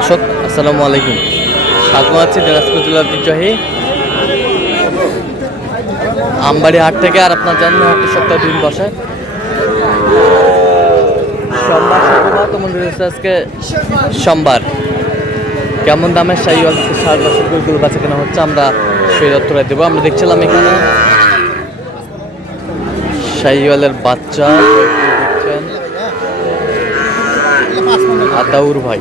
দর্শক আসসালামু আলাইকুম, স্বাগত আছি দিনাজপুর জেলার ঐতিহ্যবাহী আমবাড়ি হাট থেকে। আর আপনার জানেন হাটটি সপ্তাহে দিন বসে, সোমবার শুক্রবার। তো মনে হচ্ছে আজকে সোমবার। কেমন দামের শাহিওয়াল ষাট বছর গরুগুলো বাচ্চা কেনা হচ্ছে, আমরা সেই তথ্যটা দেবো। আমরা দেখছিলাম এখানে শাহিওয়ালের বাচ্চা দেখছেন আতাউর ভাই।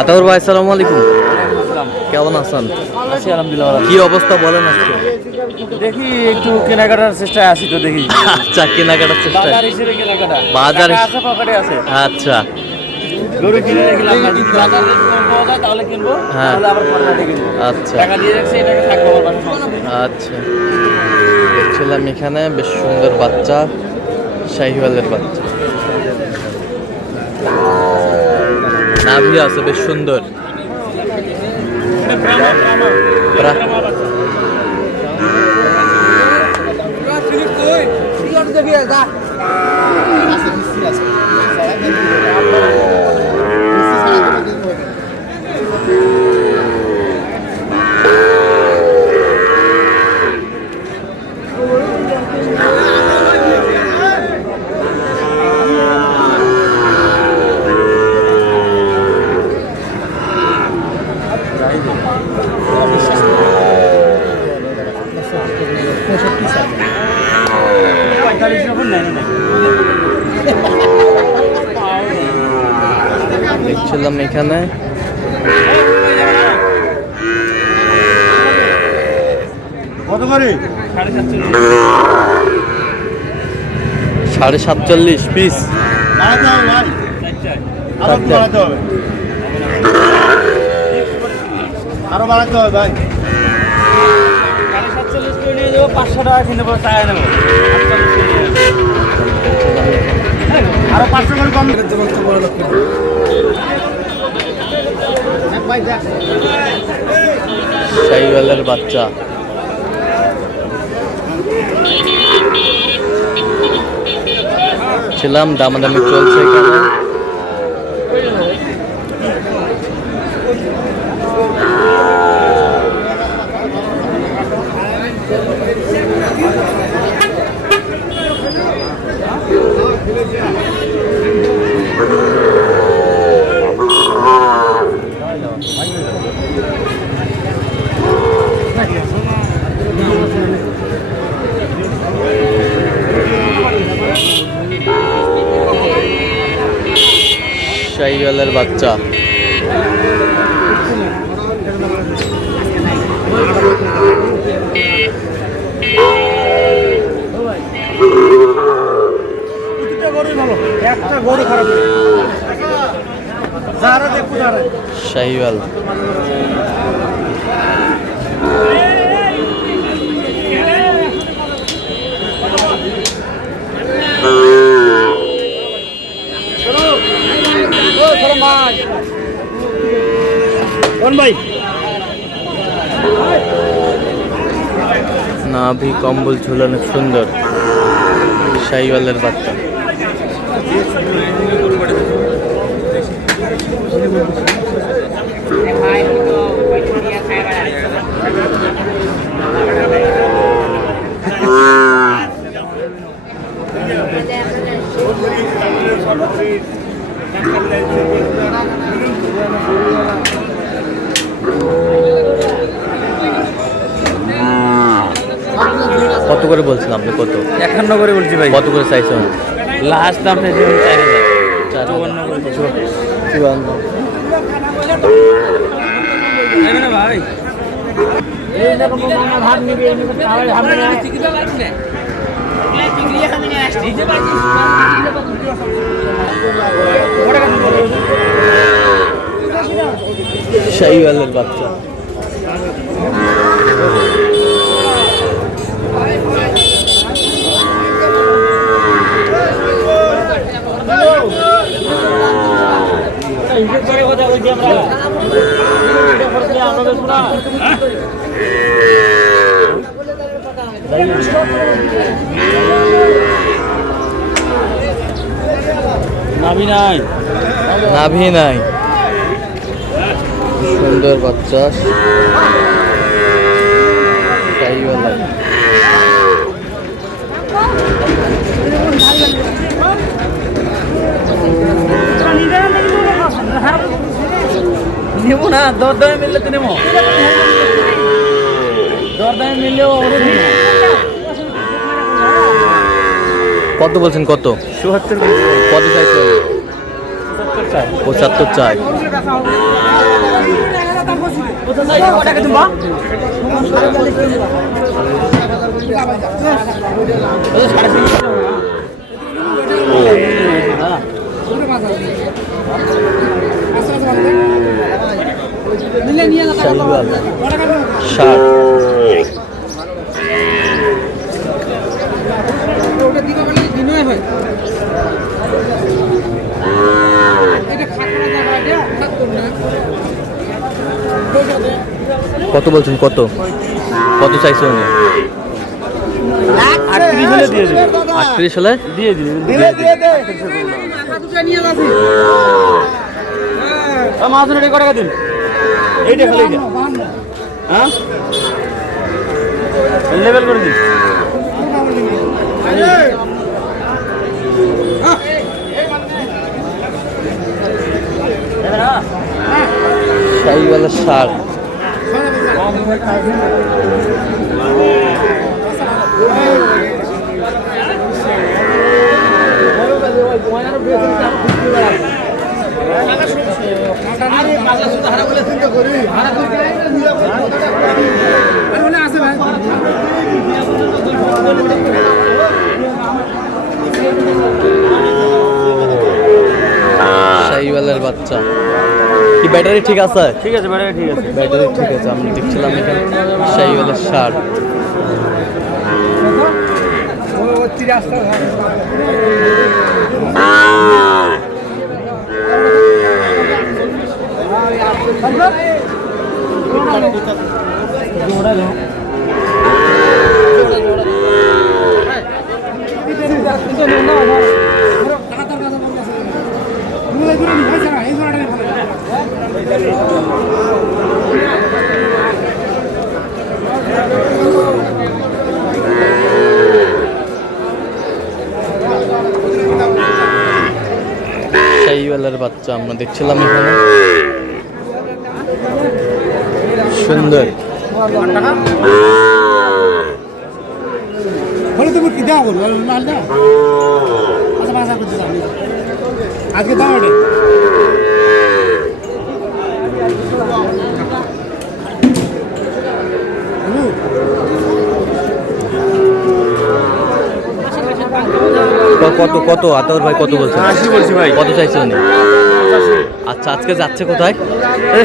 আতাউর ভাই আসসালামু আলাইকুম, কেমন আছেন? আছি আলহামদুলিল্লাহ। কি অবস্থা বলেন আজকে? দেখি একটু কেনাকাটার চেষ্টায় আছি তো দেখি। আচ্ছা, কেনাকাটার চেষ্টা, বাজার হিসেবে কেনাকাটা। বাজার আছে পকেটে আছে। আচ্ছা, গরু কিনে রাখলাম না, যদি বাজারে কম পাওয়া যায় তাহলে কিনবো, হ্যাঁ। তাহলে আবার পরে কিনবো। আচ্ছা টাকা দিয়ে রাখছি, এটাকে থাকবো আমার বাসায় সমস্যা নেই। আচ্ছা, দেখছিলাম এখানে বেশ সুন্দর বাচ্চা, শাহিওয়ালের বাচ্চা, নাভি আছে বেশ সুন্দর। দেখছিলাম এখানে কত করে? 47.5 পিস। আরো বাড়াতে হবে ভাই। 47 করে নিয়ে যাবো, 500 টাকা কিনে পরে চায় নেবো। আরো 500 করে কম শাহিওয়ালের বাচ্চা, ছিলাম দামাদামি চলছে এখানে। শাহিওয়ালের বাচ্চা, একটা গরু খারাপ যারা দেখো যারা শাহিওয়াল ভাই। নাভি কম্বল ঝুলানো সুন্দর শাহিওয়ালের বাচ্চা। কত করে বলছিলাম আপনি? কত? 51 করে বলছি ভাই। কত করে চাইছেন? লাস্ট দাম চাইছি 4000। 54 করে 54। না ভাই, এই দেখো মামা ভাগ নিবি, তাহলে আমরা টিকিট লাগবে। এই টিকিট আমি নিয়ে আসছি, দিতে পারছিস? শাহিওয়ালের বাচ্চা, নাভি নাই, নাভি নাই, সুন্দর বাচ্চা শাহিওয়ালা। নেবো না, দরদামে মিললে তো নেবো, দরদামে মিললেও কত বলছেন? কত? ৭৪। কত চাইছেন? 75 চাই। শাহিওয়াল 60। কত বলছেন? কত কত চাইছে উনি? 38 হলে দিয়ে দেবে, 38 হলে দিয়ে দিবে। মাছ রেডি করে দিন, এইটা খালি হ্যাঁ লেভেল করে দিন। শাহিওয়ালা 60। শাহিওয়ালের বাচ্চা কি ব্যাটারি ঠিক আছে? ঠিক আছে ম্যাডাম, ঠিক আছে, ব্যাটারি ঠিক আছে। আমরা দেখছিলাম এখানে শাহিওয়ালের 60। শাহিওয়ালের বাচ্চা আমরা দেখছিলাম এখানে, সুন্দর। আজকে দাম ওঠে কত কত আতর ভাই কত বলছেন? 80 বলছি ভাই। কত চাইছে উনি? আচ্ছা, আজকে যাচ্ছে কোথায়?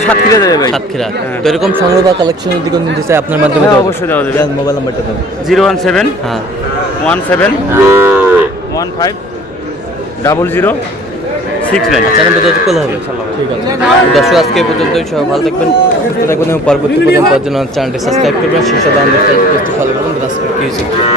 সাতক্ষীরা দেবে ভাই, সাতক্ষীরা। তো এরকম সংগ্রহ বা কালেকশনের দিকে নিতে চাই আপনার মাধ্যমে? হ্যাঁ, অবশ্যই দেওয়া যাবে। মোবাইল নাম্বারটা দেবেন। 017 হ্যাঁ 17 15 0069। চ্যানেল যোগাযোগ করলে হবে। ঠিক আছে দর্শক, আজকে এই পর্যন্তই। সবাই ভালো থাকবেন, সুস্থ থাকবেন এবং পরবর্তী পর্যন্ত চ্যানেলটি সাবস্ক্রাইব করবেন, শীর্ষ দাম ফলো করবেন।